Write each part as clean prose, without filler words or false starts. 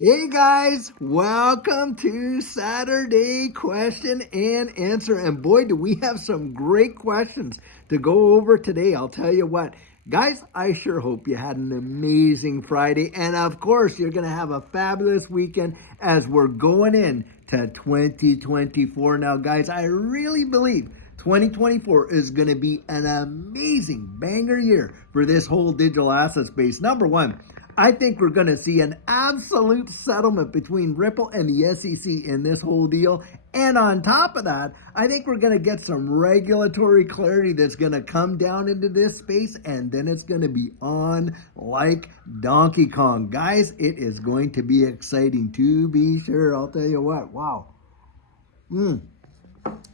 Hey guys, welcome to Saturday question and answer. And boy, do we have some great questions to go over today. I'll tell you what, guys, I sure hope you had an amazing Friday. And of course, you're going to have a fabulous weekend as we're going in to 2024. Now, guys, I really believe 2024 is going to be an amazing banger year for this whole digital asset space. Number one, I think we're going to see an absolute settlement between Ripple and the SEC in this whole deal. And on top of that, I think we're going to get some regulatory clarity that's going to come down into this space, and then it's going to be on like Donkey Kong. Guys, it is going to be exciting to be sure. I'll tell you what. Wow.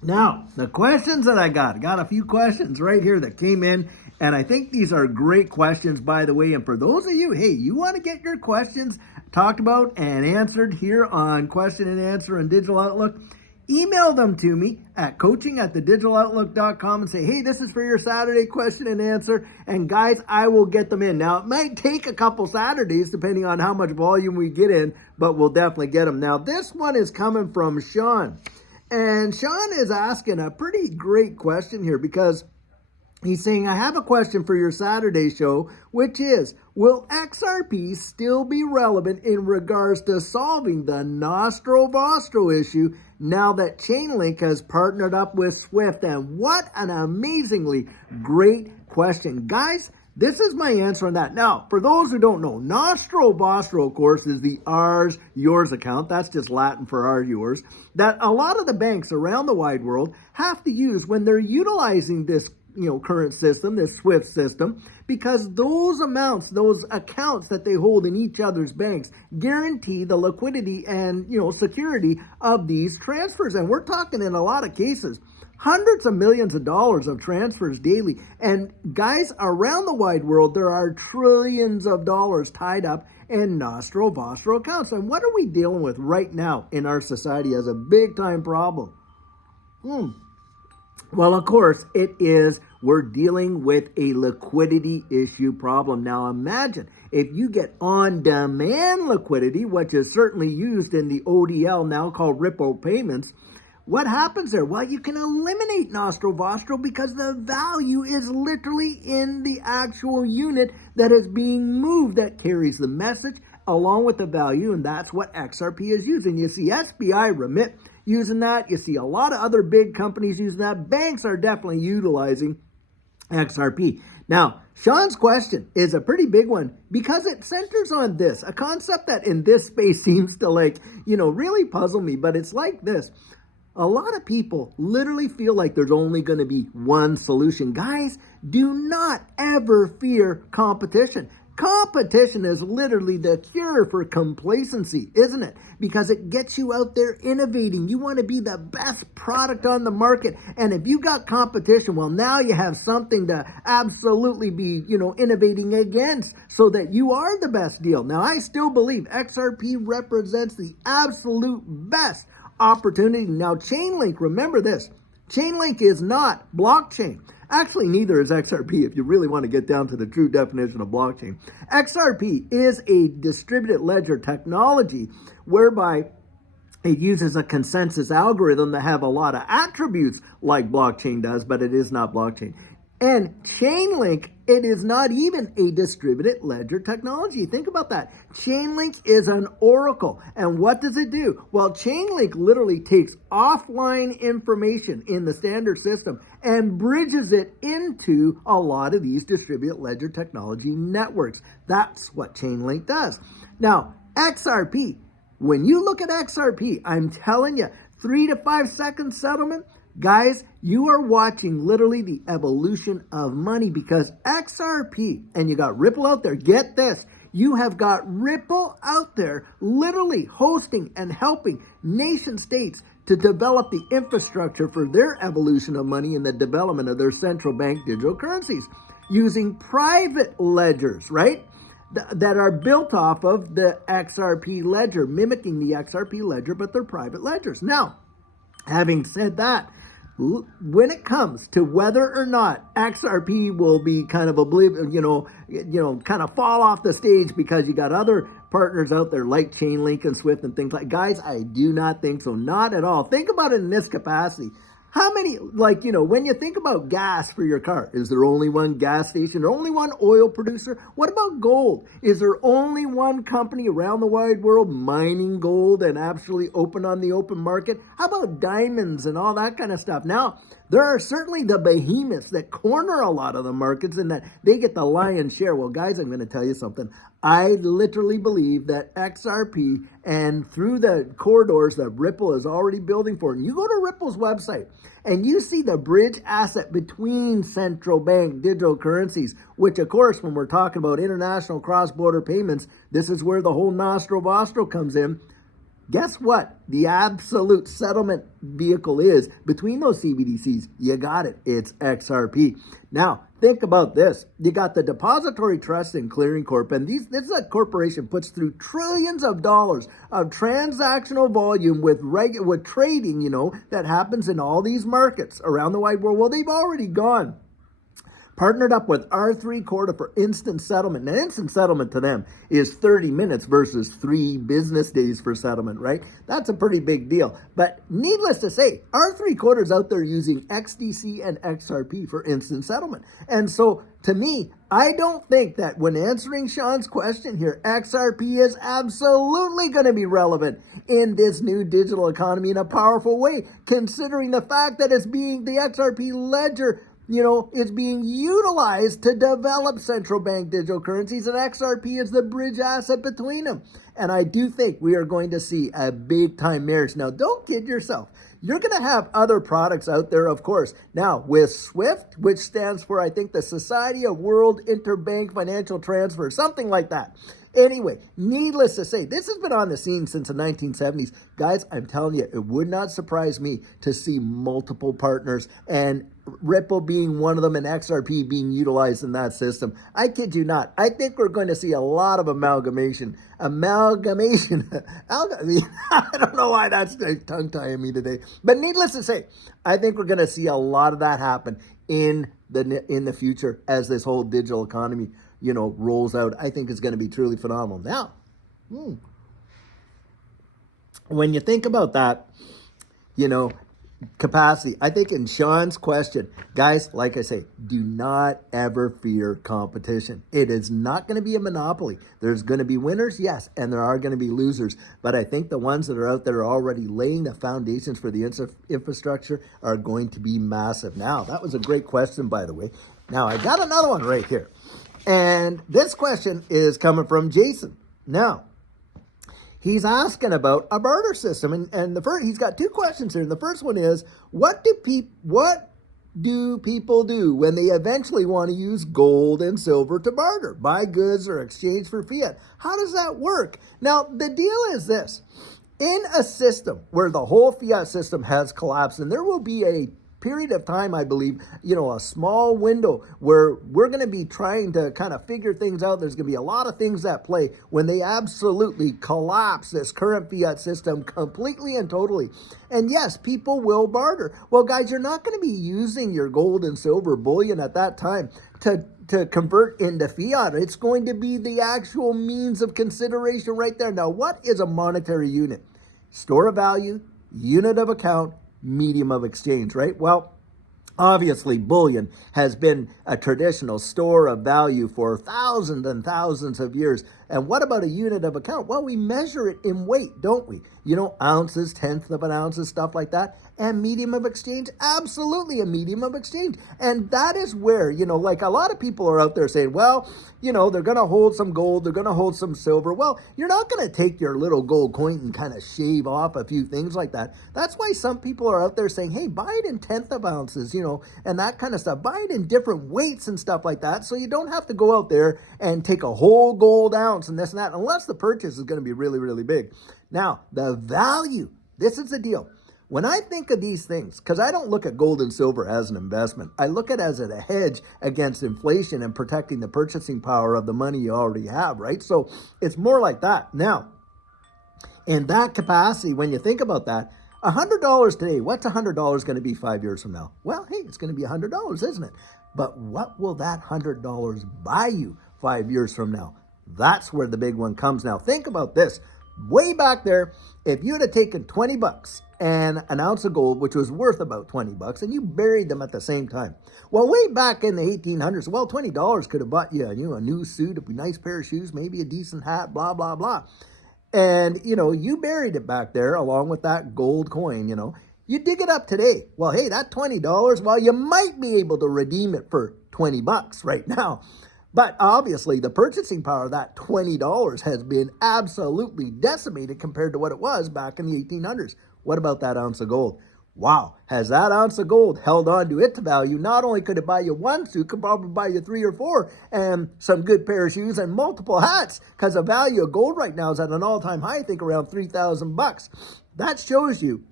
Now, the questions that I got a few questions right here that came in, and I think these are great questions, by the way. And for those of you, hey, you want to get your questions talked about and answered here on Question and Answer and Digital Outlook, email them to me at coaching@thedigitaloutlook.com and say, hey, this is for your Saturday question and answer. And guys, I will get them in. Now, it might take a couple Saturdays depending on how much volume we get in, but we'll definitely get them. Now, this one is coming from Sean. And Sean is asking a pretty great question here because he's saying, I have a question for your Saturday show, which is, will XRP still be relevant in regards to solving the Nostro Vostro issue now that Chainlink has partnered up with Swift? And what an amazingly great question. Guys, this is my answer on that. Now, for those who don't know, Nostro Vostro, of course, is the ours, yours account. That's just Latin for our, yours, that a lot of the banks around the wide world have to use when they're utilizing this current system, this Swift system, because those amounts, those accounts that they hold in each other's banks guarantee the liquidity and, security of these transfers. And we're talking in a lot of cases, hundreds of millions of dollars of transfers daily. And guys, around the wide world, there are trillions of dollars tied up in Nostro Vostro accounts. And what are we dealing with right now in our society as a big time problem? Well, of course, we're dealing with a liquidity issue problem. Now, imagine if you get on-demand liquidity, which is certainly used in the ODL now called Ripple payments. What happens there? Well, you can eliminate Nostro Vostro because the value is literally in the actual unit that is being moved that carries the message along with the value, and that's what XRP is using. You see SBI Remit using that. You see a lot of other big companies using that. Banks are definitely utilizing XRP. Now, Sean's question is a pretty big one because it centers on this, a concept that in this space seems to really puzzle me, but it's like this. A lot of people literally feel like there's only going to be one solution. Guys, do not ever fear competition. Competition is literally the cure for complacency, isn't it? Because it gets you out there innovating. You want to be the best product on the market. And if you got competition, well, now you have something to absolutely be, innovating against so that you are the best deal. Now, I still believe XRP represents the absolute best opportunity. Now, Chainlink, remember this, Chainlink is not blockchain. Actually, neither is XRP if you really want to get down to the true definition of blockchain. XRP is a distributed ledger technology whereby it uses a consensus algorithm that have a lot of attributes like blockchain does, but it is not blockchain. And Chainlink, it is not even a distributed ledger technology. Think about that. Chainlink is an oracle. And what does it do? Well, Chainlink literally takes offline information in the standard system and bridges it into a lot of these distributed ledger technology networks. That's what Chainlink does. Now, XRP, when you look at XRP, I'm telling you, 3 to 5 second settlement, guys, you are watching literally the evolution of money because XRP, and you got Ripple out there, get this, you have got Ripple out there literally hosting and helping nation states to develop the infrastructure for their evolution of money and the development of their central bank digital currencies using private ledgers, right? That are built off of the XRP ledger, mimicking the XRP ledger, but they're private ledgers. Now, having said that, when it comes to whether or not XRP will be kind of kind of fall off the stage because you got other partners out there like Chainlink and Swift and things like, guys, I do not think so. Not at all. Think about it in this capacity. How many, when you think about gas for your car, is there only one gas station or only one oil producer? What about gold? Is there only one company around the wide world mining gold and actually open on the open market? How about diamonds and all that kind of stuff? Now, there are certainly the behemoths that corner a lot of the markets and that they get the lion's share. Well, guys, I'm going to tell you something. I literally believe that XRP and through the corridors that Ripple is already building for, and you go to Ripple's website and you see the bridge asset between central bank digital currencies, which of course, when we're talking about international cross-border payments, this is where the whole Nostro Vostro comes in. Guess what? The absolute settlement vehicle is between those CBDCs. You got it. It's XRP. Now, think about this. You got the Depository Trust and Clearing Corp, and this is a corporation puts through trillions of dollars of transactional volume with trading, that happens in all these markets around the wide world. Well, they've already partnered up with R3 Corda for instant settlement. Now, instant settlement to them is 30 minutes versus 3 business days for settlement, right? That's a pretty big deal. But needless to say, R3 Corda is out there using XDC and XRP for instant settlement. And so, to me, I don't think that when answering Sean's question here, XRP is absolutely going to be relevant in this new digital economy in a powerful way, considering the fact that the XRP ledger is being utilized to develop central bank digital currencies, and XRP is the bridge asset between them. And I do think we are going to see a big time marriage. Now, don't kid yourself. You're going to have other products out there, of course. Now, with SWIFT, which stands for, I think, the Society of World Interbank Financial Transfer, something like that. Anyway, needless to say, this has been on the scene since the 1970s. Guys, I'm telling you, it would not surprise me to see multiple partners and Ripple being one of them and XRP being utilized in that system. I kid you not. I think we're going to see a lot of amalgamation. I don't know why that's tongue-tying me today. But needless to say, I think we're going to see a lot of that happen in the future as this whole digital economy rolls out. I think it's going to be truly phenomenal. Now, when you think about that, capacity, I think in Sean's question, guys, like I say, do not ever fear competition. It is not going to be a monopoly. There's going to be winners, yes, and there are going to be losers. But I think the ones that are out there already laying the foundations for the infrastructure are going to be massive. Now, that was a great question, by the way. Now, I got another one right here. And this question is coming from Jason. Now, he's asking about a barter system, and he's got 2 questions here. And the first one is, what do people do when they eventually want to use gold and silver to barter, buy goods or exchange for fiat? How does that work? Now, the deal is this. In a system where the whole fiat system has collapsed, and there will be a period of time, I believe, a small window where we're going to be trying to kind of figure things out. There's going to be a lot of things at play when they absolutely collapse this current fiat system completely and totally. And yes, people will barter. Well, guys, you're not going to be using your gold and silver bullion at that time to convert into fiat. It's going to be the actual means of consideration right there. Now, what is a monetary unit? Store of value, unit of account, medium of exchange, right? Well, obviously, bullion has been a traditional store of value for thousands and thousands of years. And what about a unit of account? Well, we measure it in weight, don't we? Ounces, tenth of an ounce, stuff like that. And medium of exchange, absolutely a medium of exchange. And that is where, like a lot of people are out there saying, well, they're going to hold some gold, they're going to hold some silver. Well, you're not going to take your little gold coin and kind of shave off a few things like that. That's why some people are out there saying, hey, buy it in tenth of ounces, and that kind of stuff. Buy it in different weights and stuff like that, so you don't have to go out there and take a whole gold ounce and this and that, unless the purchase is going to be really, really big. Now, the value, this is the deal. When I think of these things, because I don't look at gold and silver as an investment, I look at it as a hedge against inflation and protecting the purchasing power of the money you already have, right? So it's more like that. Now, in that capacity, when you think about that, $100 today, what's $100 going to be 5 years from now? Well, hey, it's going to be $100, isn't it? But what will that $100 buy you 5 years from now? That's where the big one comes now. Think about this. Way back there, if you had taken 20 bucks and an ounce of gold, which was worth about 20 bucks, and you buried them at the same time. Well, way back in the 1800s, well, $20 could have bought you, a new suit, a nice pair of shoes, maybe a decent hat, blah, blah, blah. And, you buried it back there along with that gold coin, You dig it up today. Well, hey, that $20, well, you might be able to redeem it for 20 bucks right now. But obviously, the purchasing power of that $20 has been absolutely decimated compared to what it was back in the 1800s. What about that ounce of gold? Wow, has that ounce of gold held on to its value? Not only could it buy you one suit, could probably buy you 3 or 4 and some good pair of shoes and multiple hats, because the value of gold right now is at an all-time high, I think around 3,000 bucks. That shows you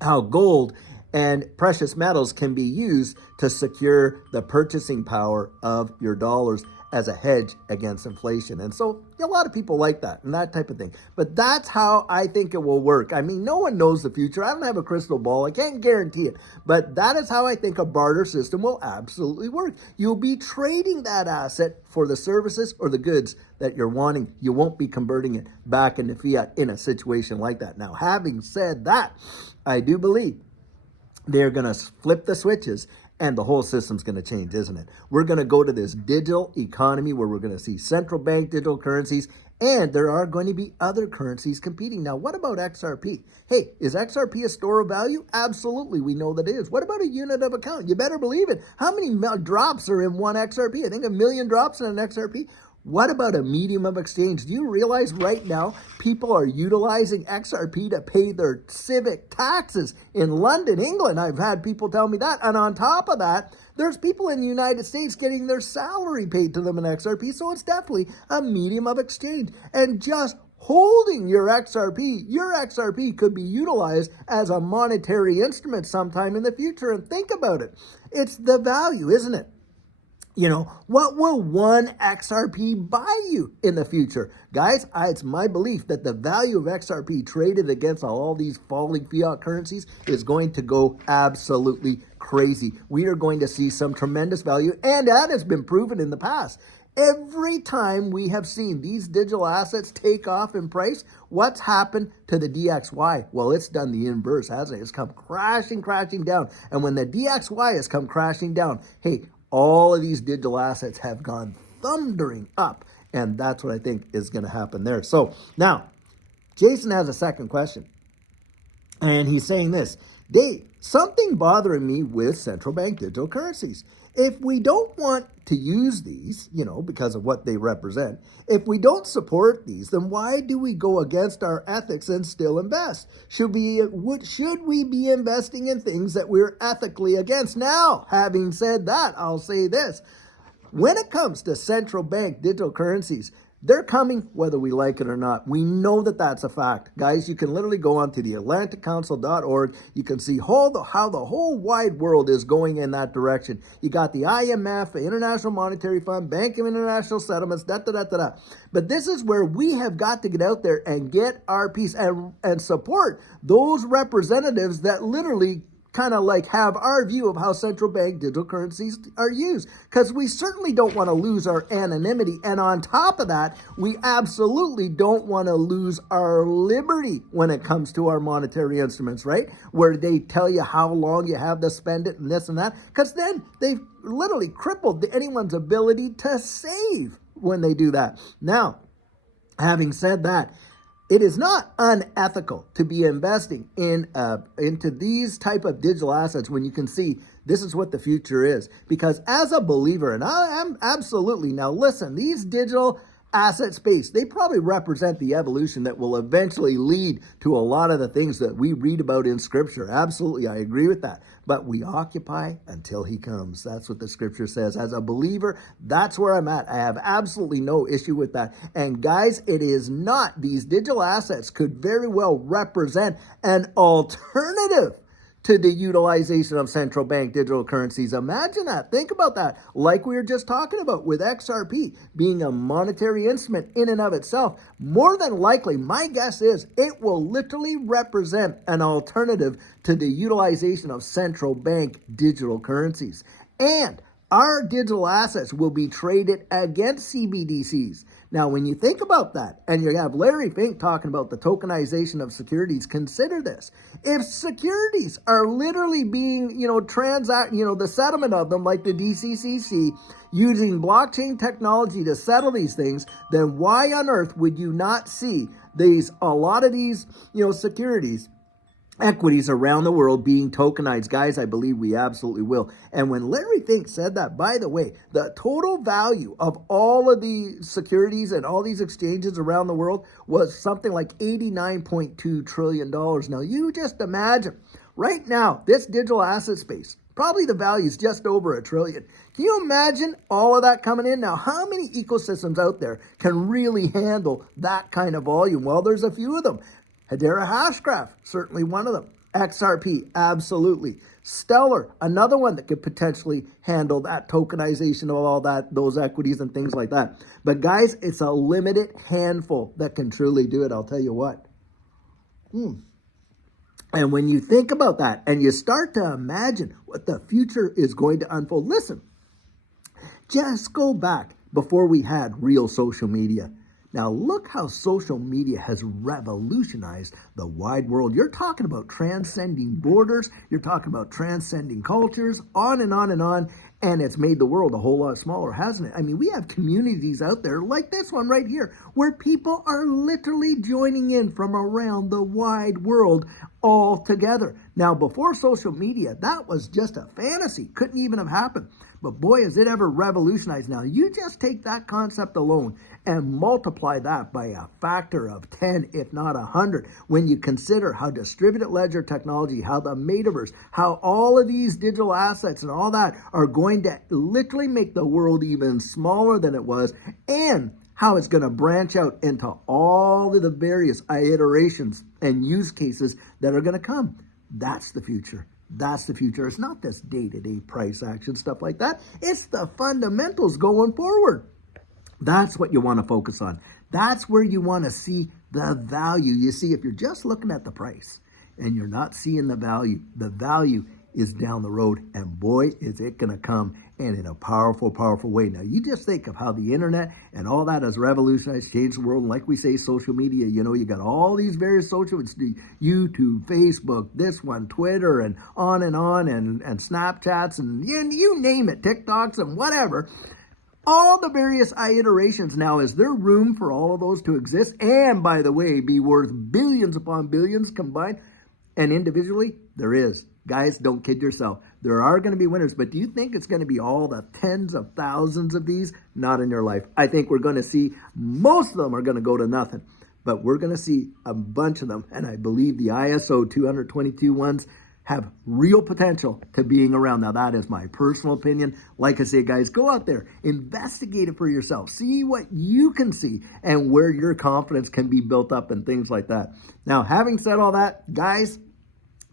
how gold and precious metals can be used to secure the purchasing power of your dollars as a hedge against inflation. And so a lot of people like that and that type of thing. But that's how I think it will work. I mean, no one knows the future. I don't have a crystal ball. I can't guarantee it. But that is how I think a barter system will absolutely work. You'll be trading that asset for the services or the goods that you're wanting. You won't be converting it back into fiat in a situation like that. Now, having said that, I do believe they're going to flip the switches and the whole system's going to change, isn't it? We're going to go to this digital economy where we're going to see central bank digital currencies, and there are going to be other currencies competing. Now, what about XRP? Hey, is XRP a store of value? Absolutely, we know that it is. What about a unit of account? You better believe it. How many drops are in one XRP? I think 1 million drops in an XRP. What about a medium of exchange? Do you realize right now people are utilizing XRP to pay their civic taxes in London, England? I've had people tell me that. And on top of that, there's people in the United States getting their salary paid to them in XRP. So it's definitely a medium of exchange. And just holding your XRP could be utilized as a monetary instrument sometime in the future. And think about it. It's the value, isn't it? What will one XRP buy you in the future? Guys, it's my belief that the value of XRP traded against all these falling fiat currencies is going to go absolutely crazy. We are going to see some tremendous value, and that has been proven in the past. Every time we have seen these digital assets take off in price, what's happened to the DXY? Well, it's done the inverse, hasn't it? It's come crashing down. And when the DXY has come crashing down, hey, all of these digital assets have gone thundering up. And that's what I think is going to happen there. So now, Jason has a second question. And he's saying this: Dave, something bothering me with central bank digital currencies. If we don't want to use these, because of what they represent, if we don't support these, then why do we go against our ethics and still invest? Should we be investing in things that we're ethically against? Now, having said that, I'll say this. When it comes to central bank digital currencies, they're coming whether we like it or not. We know that that's a fact. Guys, you can literally go on to the atlanticcouncil.org. You can see how the whole wide world is going in that direction. You got the IMF, the International Monetary Fund, Bank of International Settlements, da-da-da-da-da. But this is where we have got to get out there and get our piece and support those representatives that literally kind of have our view of how central bank digital currencies are used, because we certainly don't want to lose our anonymity. And on top of that, we absolutely don't want to lose our liberty when it comes to our monetary instruments, right? Where they tell you how long you have to spend it and this and that, because then they've literally crippled anyone's ability to save when they do that. Now, having said that, it is not unethical to be investing into these type of digital assets when you can see this is what the future is. Because as a believer, and I am absolutely, now listen, these digital asset space, they probably represent the evolution that will eventually lead to a lot of the things that we read about in Scripture. Absolutely, I agree with that. But we occupy until he comes. That's what the Scripture says. As a believer, that's where I'm at. I have absolutely no issue with that. And guys, it is not, these digital assets could very well represent an alternative to the utilization of central bank digital currencies. Imagine that. Think about that. Like we were just talking about with XRP being a monetary instrument in and of itself, more than likely, my guess is it will literally represent an alternative to the utilization of central bank digital currencies. And our digital assets will be traded against CBDCs. Now, when you think about that, and you have Larry Fink talking about the tokenization of securities, consider this. If securities are literally being, the settlement of them, like the DCCC, using blockchain technology to settle these things, then why on earth would you not see a lot of these, securities, equities around the world being tokenized? Guys, I believe we absolutely will. And when Larry Fink said that, by the way, the total value of all of the securities and all these exchanges around the world was something like $89.2 trillion. Now, you just imagine, right now, this digital asset space, probably the value is just over $1 trillion. Can you imagine all of that coming in? Now, how many ecosystems out there can really handle that kind of volume? Well, there's a few of them. Hedera Hashgraph, certainly one of them. XRP, absolutely. Stellar, another one that could potentially handle that tokenization of all that, those equities and things like that. But guys, it's a limited handful that can truly do it, I'll tell you what. And when you think about that and you start to imagine what the future is going to unfold, listen, just go back before we had real social media. Now, look how social media has revolutionized the wide world. You're talking about transcending borders. You're talking about transcending cultures, on and on and on. And it's made the world a whole lot smaller, hasn't it? I mean, we have communities out there like this one right here, where people are literally joining in from around the wide world all together. Now, before social media, that was just a fantasy. Couldn't even have happened. But boy, has it ever revolutionized now. You just take that concept alone and multiply that by a factor of 10, if not 100, when you consider how distributed ledger technology, how the metaverse, how all of these digital assets and all that are going to literally make the world even smaller than it was, and how it's going to branch out into all of the various iterations and use cases that are going to come. That's the future. That's the future. It's not this day-to-day price action stuff like that. It's the fundamentals going forward. That's what you want to focus on. That's where you want to see the value. You see, if you're just looking at the price and you're not seeing the value is down the road, and boy, is it going to come, and in a powerful, powerful way. Now, you just think of how the internet and all that has revolutionized, changed the world. And like we say, social media, you got all these various social, it's the YouTube, Facebook, this one, Twitter, and on, and Snapchats, and you name it, TikToks, and whatever. All the various iterations now, is there room for all of those to exist? And by the way, be worth billions upon billions combined and individually? There is. Guys, don't kid yourself. There are going to be winners, but do you think it's going to be all the tens of thousands of these? Not in your life. I think we're going to see most of them are going to go to nothing, but we're going to see a bunch of them. And I believe the ISO 222 ones have real potential to being around. Now, that is my personal opinion. Like I say, guys, go out there, investigate it for yourself, see what you can see and where your confidence can be built up and things like that. Now, having said all that, guys,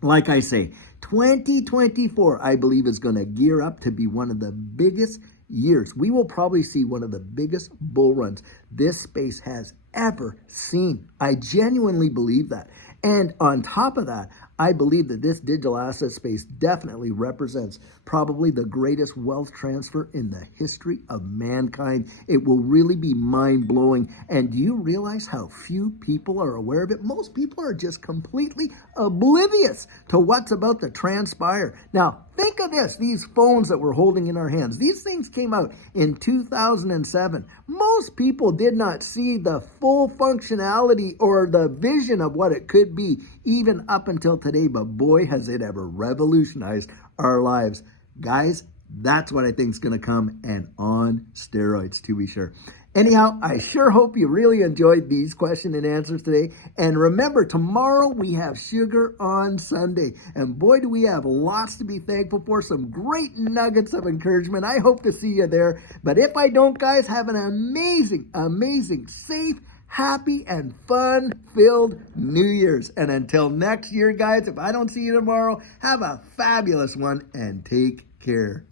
like I say, 2024, I believe, is going to gear up to be one of the biggest years. We will probably see one of the biggest bull runs this space has ever seen. I genuinely believe that. And on top of that, I believe that this digital asset space definitely represents probably the greatest wealth transfer in the history of mankind. It will really be mind-blowing. And do you realize how few people are aware of it? Most people are just completely oblivious to what's about to transpire. Now, think of this, these phones that we're holding in our hands. These things came out in 2007. Most people did not see the full functionality or the vision of what it could be even up until today, but boy, has it ever revolutionized our lives. Guys, That's what I think is going to come, and on steroids, to be sure. Anyhow, I sure hope you really enjoyed these question and answers today. And remember, tomorrow we have Sugar on Sunday. And boy, do we have lots to be thankful for. Some great nuggets of encouragement. I hope to see you there. But if I don't, guys, have an amazing, amazing, safe, happy, and fun-filled New Year's. And until next year, guys, if I don't see you tomorrow, have a fabulous one and take care.